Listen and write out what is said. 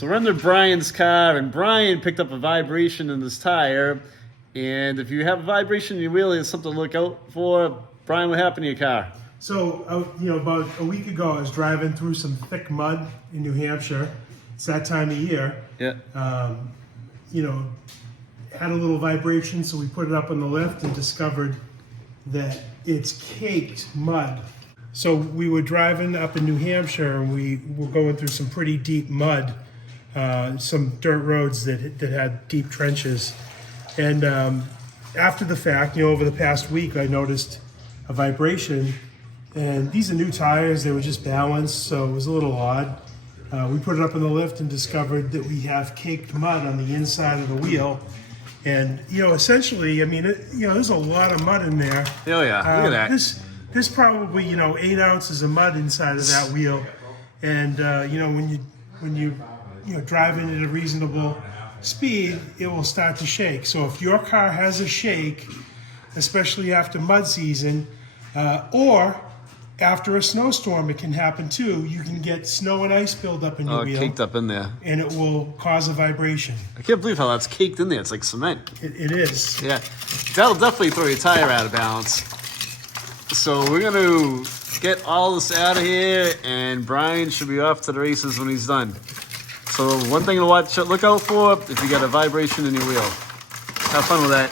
So we're under Brian's car, and Brian picked up a vibration in his tire. And if you have a vibration in your wheel, it's something to look out for. Brian, what happened to your car? So, about a week ago, I was driving through some thick mud in New Hampshire. It's that time of year. Yeah. Had a little vibration, so we put it up on the lift and discovered that it's caked mud. So we were driving up in New Hampshire, and we were going through some pretty deep mud, some dirt roads that had deep trenches. And after the fact, over the past week, I noticed a vibration. And these are new tires, they were just balanced, so it was a little odd. We put it up in the lift and discovered that we have caked mud on the inside of the wheel. And, essentially, there's a lot of mud in there. Oh, yeah, look at that. There's probably, 8 ounces of mud inside of that wheel. And, when you driving at a reasonable speed, it will start to shake. So if your car has a shake, especially after mud season, or after a snowstorm, it can happen too. You can get snow and ice buildup in your wheel. Caked up in there. And it will cause a vibration. I can't believe how that's caked in there. It's like cement. It is. Yeah. That'll definitely throw your tire out of balance. So we're going to get all this out of here, and Brian should be off to the races when he's done. So one thing to look out for if you got a vibration in your wheel. Have fun with that.